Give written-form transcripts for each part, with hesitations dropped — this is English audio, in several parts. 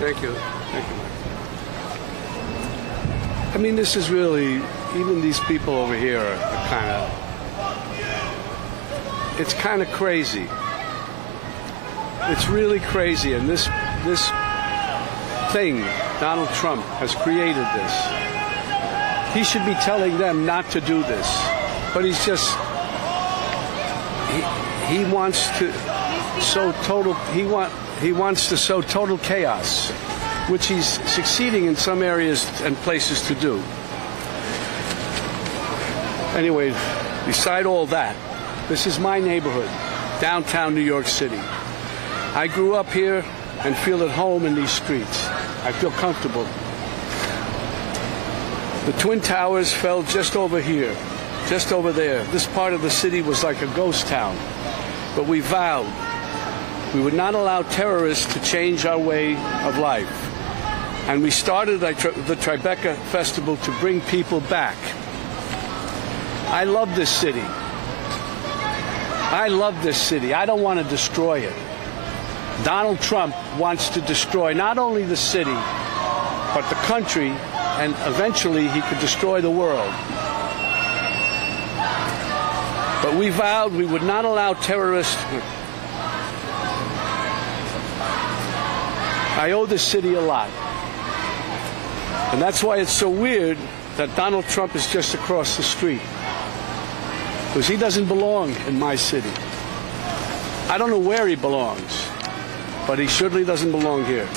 Thank you. Thank you, Mike. I mean, this is really, even these people over here are kind of, it's kind of crazy. It's really crazy, and this thing, Donald Trump has created this. He should be telling them not to do this, but he's just, he wants to sow total, he wants to sow total chaos, which he's succeeding in some areas and places to do. Anyway, beside all that, this is my neighborhood, downtown New York City. I grew up here and feel at home in these streets. I feel comfortable. The Twin Towers fell just over here, just over there. This part of the city was like a ghost town. But we vowed we would not allow terrorists to change our way of life. And we started the Tribeca Festival to bring people back. I love this city. I love this city. I don't want to destroy it. Donald Trump wants to destroy not only the city, but the country, and eventually he could destroy the world. But we vowed we would not allow terrorists. I owe this city a lot. And that's why it's so weird that Donald Trump is just across the street. Because he doesn't belong in my city. I don't know where he belongs, but he surely doesn't belong here.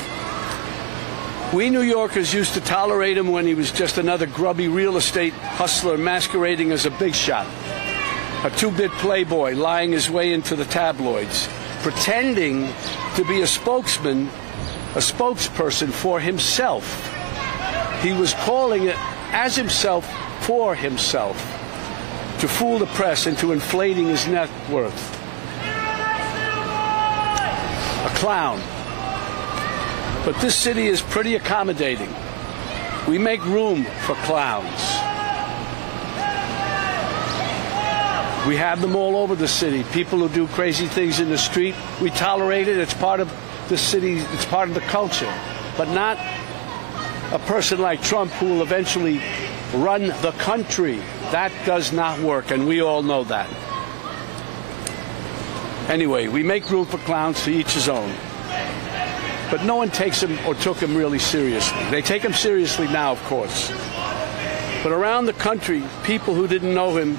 We New Yorkers used to tolerate him when he was just another grubby real estate hustler masquerading as a big shot, a two-bit playboy lying his way into the tabloids, pretending to be a spokesperson for himself. He was calling it as himself for himself, to fool the press into inflating his net worth. A clown. But this city is pretty accommodating. We make room for clowns. We have them all over the city. People who do crazy things in the street, we tolerate it. It's part of the city. It's part of the culture. But not a person like Trump who will eventually run the country. That does not work, and we all know that. Anyway, we make room for clowns, to each his own. But no one takes him or took him really seriously. They take him seriously now, of course. But around the country, people who didn't know him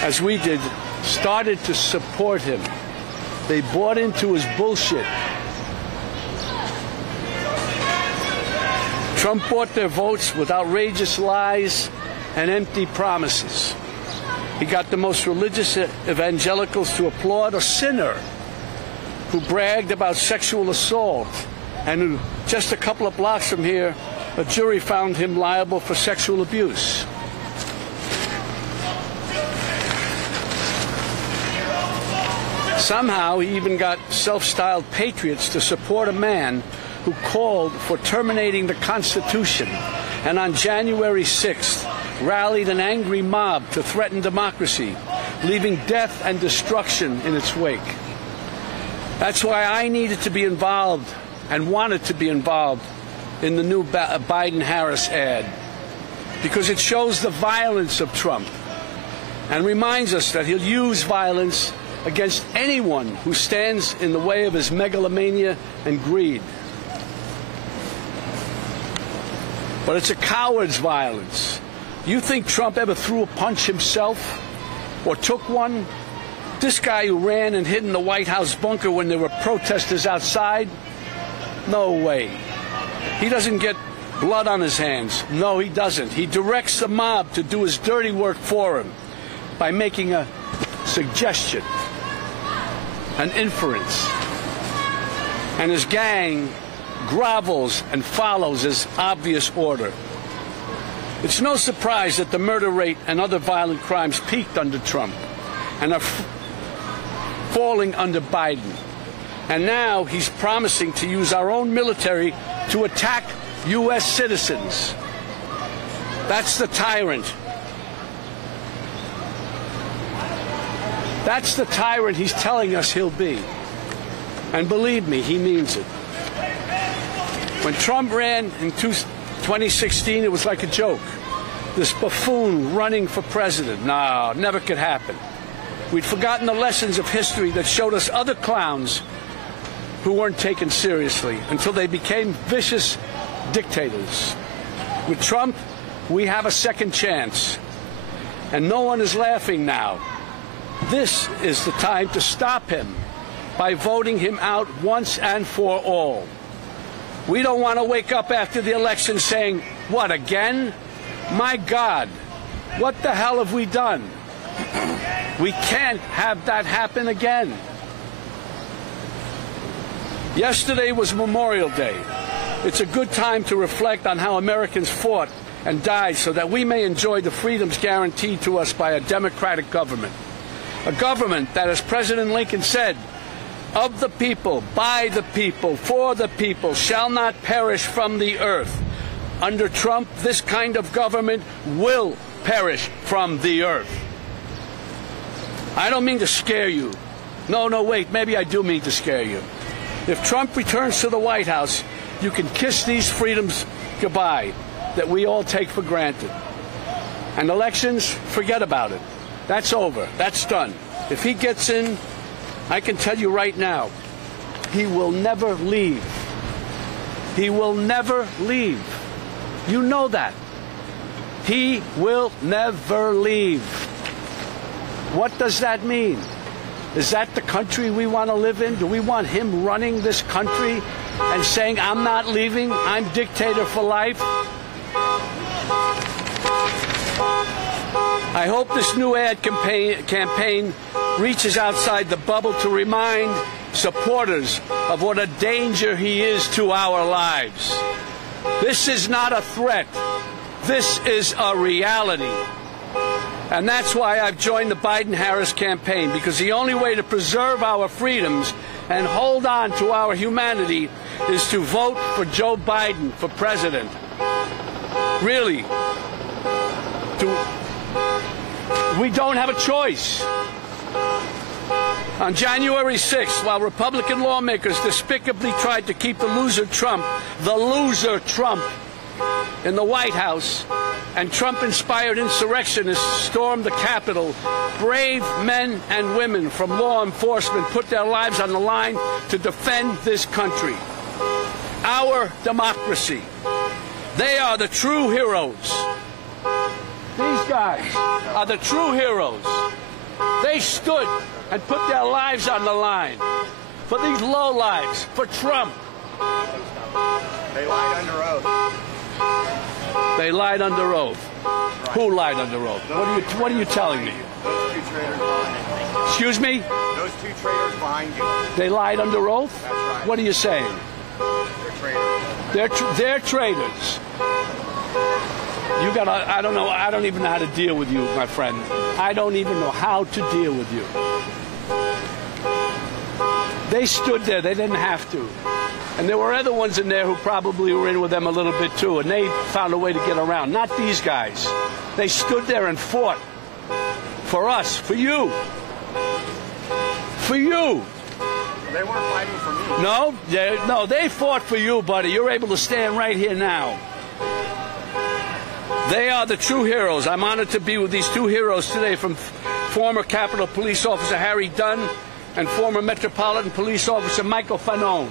as we did started to support him. They bought into his bullshit. Trump bought their votes with outrageous lies and empty promises. He got the most religious evangelicals to applaud a sinner who bragged about sexual assault, and who, just a couple of blocks from here, a jury found him liable for sexual abuse. Somehow, he even got self-styled patriots to support a man who called for terminating the Constitution, and on January 6th, rallied an angry mob to threaten democracy, leaving death and destruction in its wake. That's why I needed to be involved and wanted to be involved in the new Biden-Harris ad, because it shows the violence of Trump and reminds us that he'll use violence against anyone who stands in the way of his megalomania and greed. But it's a coward's violence. You think Trump ever threw a punch himself or took one? This guy who ran and hid in the White House bunker when there were protesters outside? No way. He doesn't get blood on his hands. No, he doesn't. He directs the mob to do his dirty work for him by making a suggestion, an inference. And his gang grovels and follows his obvious order. It's no surprise that the murder rate and other violent crimes peaked under Trump and are falling under Biden. And now he's promising to use our own military to attack U.S. citizens. That's the tyrant. That's the tyrant he's telling us he'll be. And believe me, he means it. When Trump ran in 2016, it was like a joke. This buffoon running for president. No, never could happen. We'd forgotten the lessons of history that showed us other clowns who weren't taken seriously until they became vicious dictators. With Trump, we have a second chance. And no one is laughing now. This is the time to stop him by voting him out once and for all. We don't want to wake up after the election saying, what, again? My God, what the hell have we done? We can't have that happen again. Yesterday was Memorial Day. It's a good time to reflect on how Americans fought and died so that we may enjoy the freedoms guaranteed to us by a democratic government. A government that, as President Lincoln said, of the people, by the people, for the people, shall not perish from the earth. Under Trump, this kind of government will perish from the earth. I don't mean to scare you. No, wait, maybe I do mean to scare you. If Trump returns to the White House, you can kiss these freedoms goodbye that we all take for granted. And elections, forget about it. That's over. That's done. If he gets in, I can tell you right now, he will never leave. He will never leave. You know that. He will never leave. What does that mean? Is that the country we want to live in? Do we want him running this country and saying, I'm not leaving, I'm dictator for life? I hope this new ad campaign reaches outside the bubble to remind supporters of what a danger he is to our lives. This is not a threat. This is a reality. And that's why I've joined the Biden-Harris campaign, because the only way to preserve our freedoms and hold on to our humanity is to vote for Joe Biden for president. Really. We don't have a choice. On January 6th, while Republican lawmakers despicably tried to keep the loser Trump, in the White House, and Trump-inspired insurrectionists stormed the Capitol, brave men and women from law enforcement put their lives on the line to defend this country. Our democracy. They are the true heroes. These guys are the true heroes. They stood and put their lives on the line for these lowlives, for Trump. They lied under oath. They lied under oath. Right. Who lied under oath? What are you telling me? Those two traitors behind you. Excuse me? Those two traitors behind you. They lied under oath? That's right. What are you saying? They're traitors. They're traitors. You got I don't know. I don't even know how to deal with you, my friend. I don't even know how to deal with you. They stood there. They didn't have to. And there were other ones in there who probably were in with them a little bit too, and they found a way to get around. Not these guys. They stood there and fought for us, for you. For you. They weren't fighting for me. No, they fought for you, buddy. You're able to stand right here now. They are the true heroes. I'm honored to be with these two heroes today, from former Capitol Police Officer Harry Dunn and former Metropolitan Police Officer Michael Fanone.